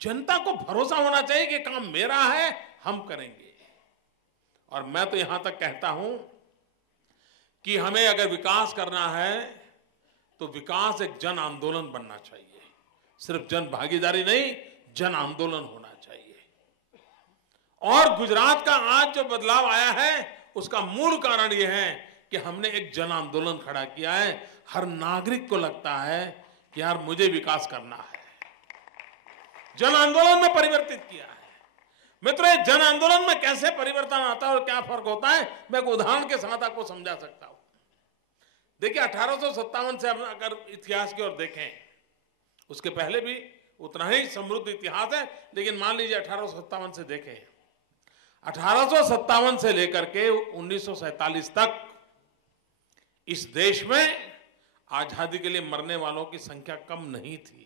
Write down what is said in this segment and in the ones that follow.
जनता को भरोसा होना चाहिए कि काम मेरा है, हम करेंगे। और मैं तो यहां तक कहता हूं कि हमें अगर विकास करना है तो विकास एक जन आंदोलन बनना चाहिए, सिर्फ जन भागीदारी नहीं, जन आंदोलन होना चाहिए। और गुजरात का आज जो बदलाव आया है उसका मूल कारण यह है कि हमने एक जन आंदोलन खड़ा किया है। हर नागरिक को लगता है कि यार मुझे विकास करना है, जन आंदोलन में परिवर्तित किया है। मित्रों, जन आंदोलन में कैसे परिवर्तन आता है और क्या फर्क होता है, मैं एक उदाहरण के साथ आपको समझा सकता हूं। देखिए, 1857 से अगर इतिहास की ओर देखें, उसके पहले भी उतना ही समृद्ध इतिहास है, लेकिन मान लीजिए 1857 से देखें, 1857 से लेकर के 1947 तक इस देश में आजादी के लिए मरने वालों की संख्या कम नहीं थी।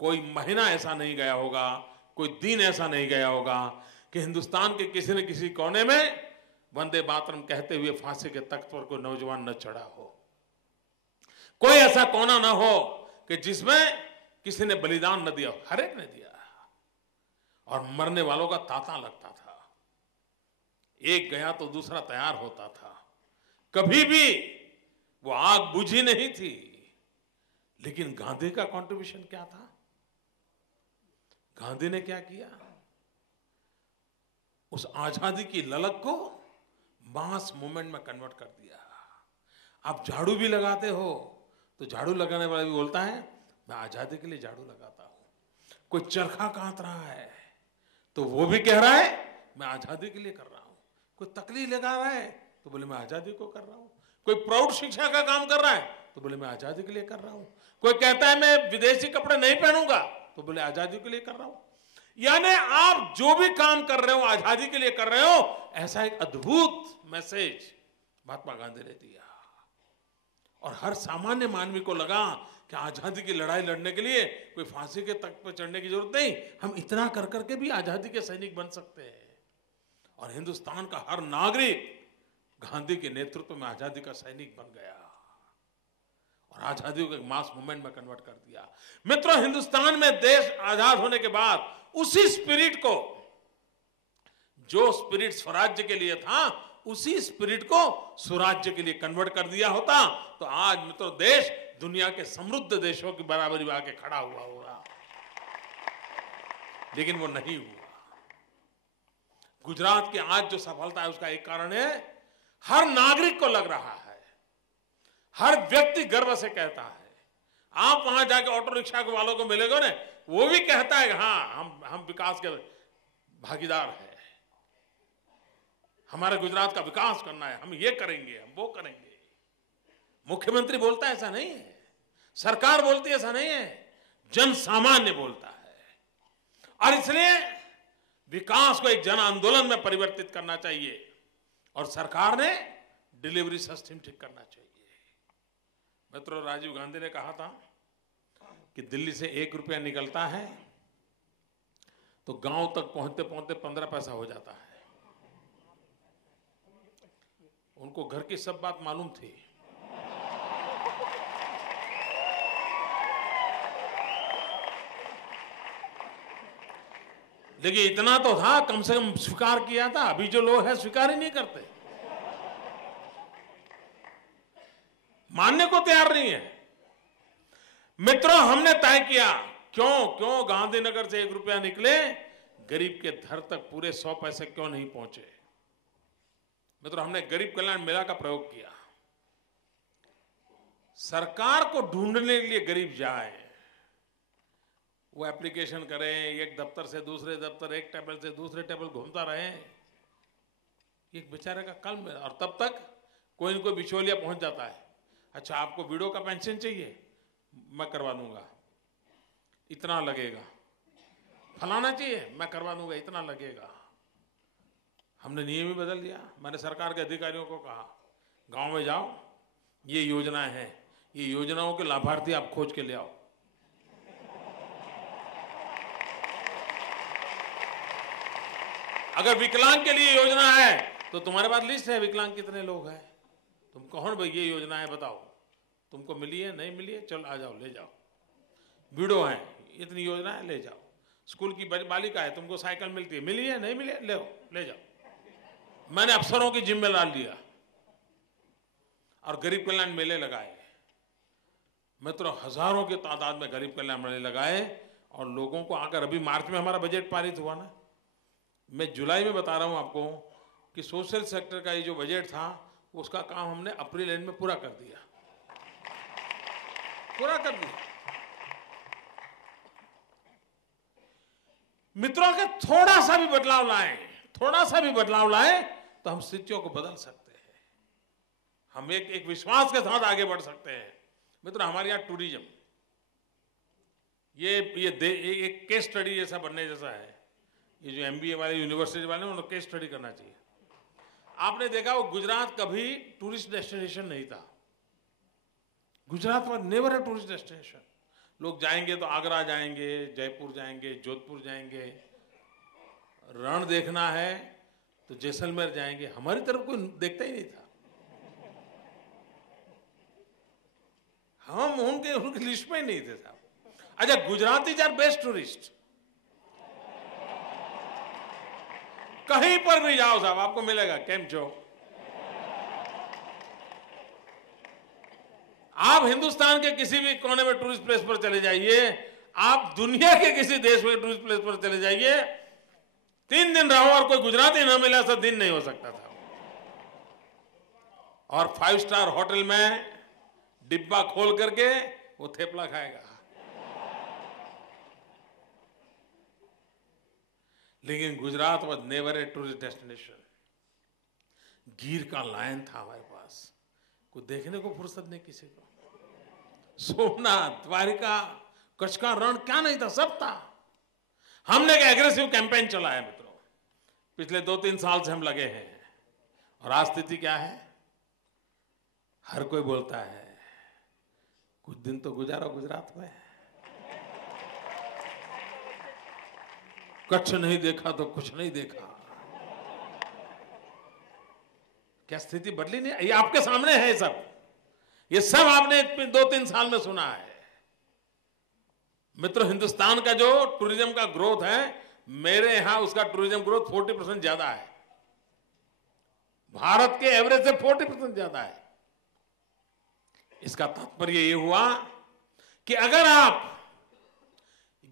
कोई महीना ऐसा नहीं गया होगा, कोई दिन ऐसा नहीं गया होगा कि हिंदुस्तान के किसी न किसी कोने में वंदे मातरम कहते हुए फांसी के तख्त पर कोई नौजवान न चढ़ा हो। कोई ऐसा कोना ना हो कि जिसमें किसी ने बलिदान न दिया, हर एक ने दिया। और मरने वालों का तांता लगता था, एक गया तो दूसरा तैयार होता था। कभी भी वो आग बुझी नहीं थी। लेकिन गांधी का कंट्रीब्यूशन क्या था? गांधी ने क्या किया? उस आजादी की ललक को मास मूवमेंट में कन्वर्ट कर दिया। आप झाड़ू भी लगाते हो तो झाड़ू लगाने वाला भी बोलता है मैं आजादी के लिए झाड़ू लगाता हूं। कोई चरखा काट रहा है तो वो भी कह रहा है मैं आजादी के लिए कर रहा हूं। कोई तकली लगा रहा है तो बोले मैं आजादी को कर रहा हूं। कोई प्रौढ़ शिक्षा का काम कर रहा है तो बोले मैं आजादी के लिए कर रहा हूं। कोई कहता है मैं विदेशी कपड़े नहीं पहनूंगा तो बोले आजादी के लिए कर रहा हूं। यानी आप जो भी काम कर रहे हो आजादी के लिए कर रहे हो, ऐसा एक अद्भुत मैसेज महात्मा गांधी ने दिया। और हर सामान्य मानवी को लगा कि आजादी की लड़ाई लड़ने के लिए कोई फांसी के तख्त पर चढ़ने की जरूरत नहीं, हम इतना कर करके भी आजादी के सैनिक बन सकते हैं। और हिंदुस्तान का हर नागरिक गांधी के नेतृत्व में आजादी का सैनिक बन गया और आजादी को एक मास मूवमेंट में कन्वर्ट कर दिया। मित्रों, हिंदुस्तान में देश आजाद होने के बाद उसी स्पिरिट को, जो स्पिरिट स्वराज्य के लिए था, उसी स्पिरिट को स्वराज्य के लिए कन्वर्ट कर दिया होता तो आज मित्रों देश दुनिया के समृद्ध देशों की बराबरी आके खड़ा हुआ होगा। लेकिन वो नहीं हुआ। गुजरात की आज जो सफलता है उसका एक कारण है, हर नागरिक को लग रहा है, हर व्यक्ति गर्व से कहता है। आप वहां जाके ऑटो रिक्शा के वालों को मिलेगा ना, वो भी कहता है हाँ हम विकास के भागीदार हैं, हमारे गुजरात का विकास करना है, हम ये करेंगे, हम वो करेंगे। मुख्यमंत्री बोलता है ऐसा नहीं है, सरकार बोलती है ऐसा नहीं है, जन सामान्य बोलता है। और इसलिए विकास को एक जन आंदोलन में परिवर्तित करना चाहिए और सरकार ने डिलीवरी सिस्टम ठीक करना चाहिए। मित्रों, राजीव गांधी ने कहा था कि दिल्ली से 1 रुपया निकलता है तो गांव तक पहुंचते पहुंचते 15 पैसा हो जाता है। उनको घर की सब बात मालूम थी। लेकिन इतना तो था, कम से कम स्वीकार किया था। अभी जो लोग हैं स्वीकार ही नहीं करते, मानने को तैयार नहीं है। मित्रों, हमने तय किया, क्यों गांधीनगर से 1 रुपया निकले, गरीब के घर तक पूरे 100 पैसे क्यों नहीं पहुंचे। मित्रों, हमने गरीब कल्याण मेला का प्रयोग किया। सरकार को ढूंढने के लिए गरीब जाए, वो एप्लीकेशन करें, एक दफ्तर से दूसरे दफ्तर, एक टेबल से दूसरे टेबल घूमता रहे, एक बेचारे का कल में। और तब तक कोई न कोई बिचौलिया पहुंच जाता है, अच्छा आपको विडो का पेंशन चाहिए, मैं करवा दूंगा, इतना लगेगा। फलाना चाहिए, मैं करवा दूंगा, इतना लगेगा। हमने नियम ही बदल दिया। मैंने सरकार के अधिकारियों को कहा, गांव में जाओ, ये योजनाएं हैं, ये योजनाओं के लाभार्थी आप खोज के ले आओ। अगर विकलांग के लिए योजना है तो तुम्हारे पास लिस्ट है, विकलांग कितने लोग हैं, तुम कहो भाई ये योजना है, बताओ तुमको मिली है नहीं मिली है, चल आ जाओ ले जाओ। वीडो है, इतनी योजना है, ले जाओ। स्कूल की बालिका है, तुमको साइकिल मिलती है, मिली है नहीं मिली है, ले जाओ। मैंने अफसरों की जिम्मे डाल दिया और गरीब कल्याण मेले लगाए। मित्रों, हजारों की तादाद में गरीब कल्याण मेले लगाए और लोगों को आकर, अभी मार्च में हमारा बजट पारित हुआ ना, मैं जुलाई में बता रहा हूं आपको कि सोशल सेक्टर का ये जो बजट था उसका काम हमने अप्रैल एंड में पूरा कर दिया, पूरा कर दिया। मित्रों, अगर थोड़ा सा भी बदलाव लाएं, थोड़ा सा भी बदलाव लाएं तो हम स्थितियों को बदल सकते हैं, हम एक विश्वास के साथ आगे बढ़ सकते हैं। मित्रों, हमारे यहाँ टूरिज्म ये एक केस स्टडी जैसा बनने जैसा है। ये जो MBA वाले यूनिवर्सिटी वाले हैं उन्हें केस स्टडी करना चाहिए। आपने देखा वो गुजरात कभी टूरिस्ट डेस्टिनेशन नहीं था। गुजरात में नेवर ए टूरिस्ट डेस्टिनेशन। लोग जाएंगे तो आगरा जाएंगे, जयपुर जाएंगे, जोधपुर जाएंगे, रण देखना है तो जैसलमेर जाएंगे, हमारी तरफ कोई देखता ही नहीं था। हम उनके लिस्ट में ही नहीं थे साहब। अच्छा, गुजराती आर बेस्ट टूरिस्ट। कहीं पर भी जाओ साहब आपको मिलेगा केम छो। आप हिंदुस्तान के किसी भी कोने में टूरिस्ट प्लेस पर चले जाइए, आप दुनिया के किसी देश में टूरिस्ट प्लेस पर चले जाइए, 3 दिन रहो और कोई गुजराती ना मिला तो दिन नहीं हो सकता था। और 5 स्टार होटल में डिब्बा खोल करके वो थेपला खाएगा। लेकिन Gujarat was never a tourist destination. गिर का लायन था हमारे पास, कोई देखने को फुर्सत नहीं किसी को। सोमनाथ, द्वारिका, कच्छ का रण क्या नहीं था, सब था। हमने एक एग्रेसिव कैंपेन चलाया मित्रों, पिछले 2-3 साल से हम लगे हैं। और आज स्थिति क्या है? हर कोई बोलता है कुछ दिन तो गुजारो गुजरात में, कच्छ नहीं देखा तो कुछ नहीं देखा। क्या स्थिति बदली नहीं? ये आपके सामने है सब, ये सब आपने 2-3 साल में सुना है। मित्रों, हिंदुस्तान का जो टूरिज्म का ग्रोथ है, मेरे यहां उसका टूरिज्म ग्रोथ 40% ज्यादा है, भारत के एवरेज से 40% ज्यादा है। इसका तात्पर्य ये हुआ कि अगर आप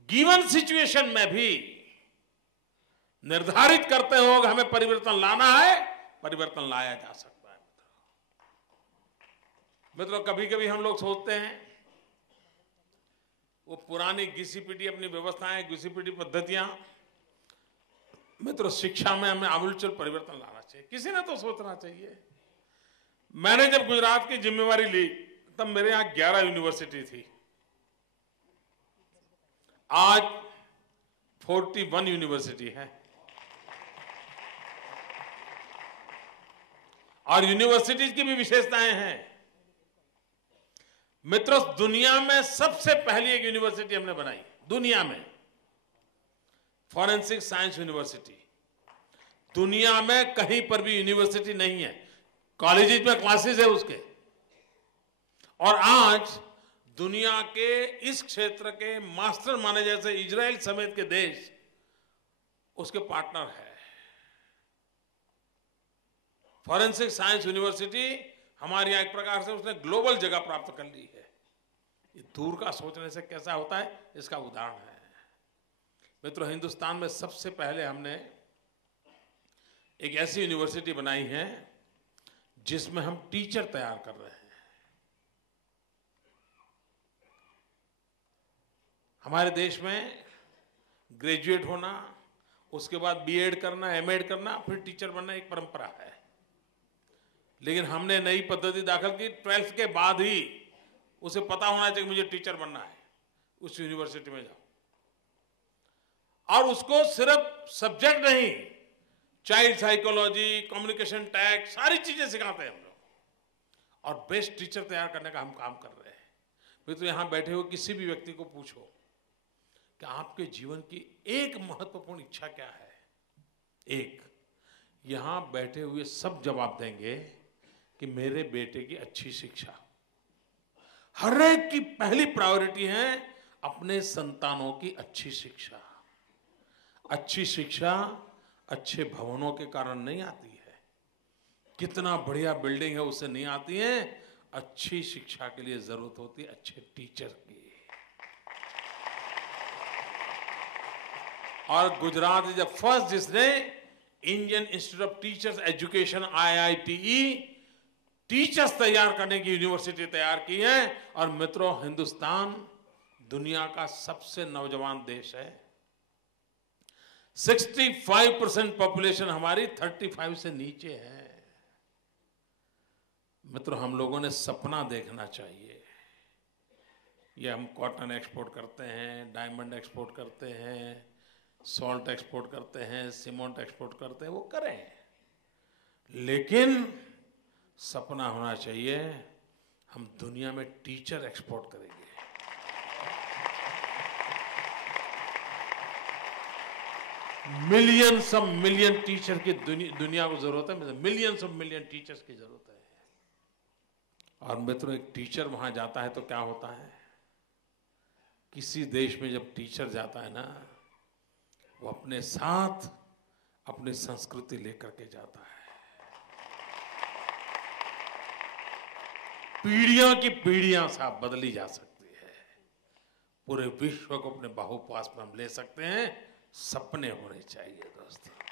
गिवन सिचुएशन में भी निर्धारित करते हो कि हमें परिवर्तन लाना है, परिवर्तन लाया जा सकता है। मित्रों, कभी कभी हम लोग सोचते हैं वो पुरानी घिसी-पिटी अपनी व्यवस्थाएं, घिसी-पिटी पद्धतियां। मित्रों, शिक्षा में हमें आमूलचूल परिवर्तन लाना चाहिए, किसी ने तो सोचना चाहिए। मैंने जब गुजरात की जिम्मेवारी ली तब मेरे यहां 11 यूनिवर्सिटी थी, आज 41 यूनिवर्सिटी है। और यूनिवर्सिटीज की भी विशेषताएं हैं। मित्रों, दुनिया में सबसे पहली एक यूनिवर्सिटी हमने बनाई दुनिया में, फॉरेंसिक साइंस यूनिवर्सिटी। दुनिया में कहीं पर भी यूनिवर्सिटी नहीं है, कॉलेजेस में क्लासेस है उसके। और आज दुनिया के इस क्षेत्र के मास्टर माने जैसे इजराइल समेत के देश उसके पार्टनर है। फॉरेंसिक साइंस यूनिवर्सिटी हमारे यहां एक प्रकार से उसने ग्लोबल जगह प्राप्त कर ली है। ये दूर का सोचने से कैसा होता है, इसका उदाहरण है। मित्रों, हिंदुस्तान में सबसे पहले हमने एक ऐसी यूनिवर्सिटी बनाई है जिसमें हम टीचर तैयार कर रहे हैं। हमारे देश में ग्रेजुएट होना, उसके बाद बीएड करना, एमएड करना, फिर टीचर बनना एक परंपरा है। लेकिन हमने नई पद्धति दाखिल की, 12th के बाद ही उसे पता होना चाहिए मुझे टीचर बनना है, उस यूनिवर्सिटी में जाओ। और उसको सिर्फ सब्जेक्ट नहीं, चाइल्ड साइकोलॉजी, कम्युनिकेशन टैक्ट, सारी चीजें सिखाते हैं हम लोग। और बेस्ट टीचर तैयार करने का हम काम कर रहे हैं। फिर तो यहां बैठे हुए किसी भी व्यक्ति को पूछो कि आपके जीवन की एक महत्वपूर्ण इच्छा क्या है, एक, यहां बैठे हुए सब जवाब देंगे कि मेरे बेटे की अच्छी शिक्षा। हर एक की पहली प्रायोरिटी है अपने संतानों की अच्छी शिक्षा। अच्छी शिक्षा अच्छे भवनों के कारण नहीं आती है, कितना बढ़िया बिल्डिंग है उससे नहीं आती है। अच्छी शिक्षा के लिए जरूरत होती है अच्छे टीचर की। और गुजरात इज द फर्स्ट जिसने Indian institute of teachers education IITE teachers तैयार करने की यूनिवर्सिटी तैयार की है। और मित्रों, हिंदुस्तान दुनिया का सबसे नौजवान देश है। 65% पॉपुलेशन हमारी 35 से नीचे है। मित्रों, हम लोगों ने सपना देखना चाहिए। ये हम कॉटन एक्सपोर्ट करते हैं, डायमंड एक्सपोर्ट करते हैं, सॉल्ट एक्सपोर्ट करते हैं, सीमेंट एक्सपोर्ट करते हैं, वो करें, लेकिन सपना होना चाहिए हम दुनिया में टीचर एक्सपोर्ट करेंगे। मिलियंस ऑफ मिलियन टीचर की दुनिया को जरूरत है। मिलियंस ऑफ मिलियन टीचर्स की जरूरत है। और मित्रों, एक टीचर वहां जाता है तो क्या होता है, किसी देश में जब टीचर जाता है ना, वो अपने साथ अपनी संस्कृति लेकर के जाता है। पीढ़ियां की पीढ़ियां साहब बदली जा सकती है। पूरे विश्व को अपने बाहुपास में हम ले सकते हैं। सपने होने चाहिए दोस्तों।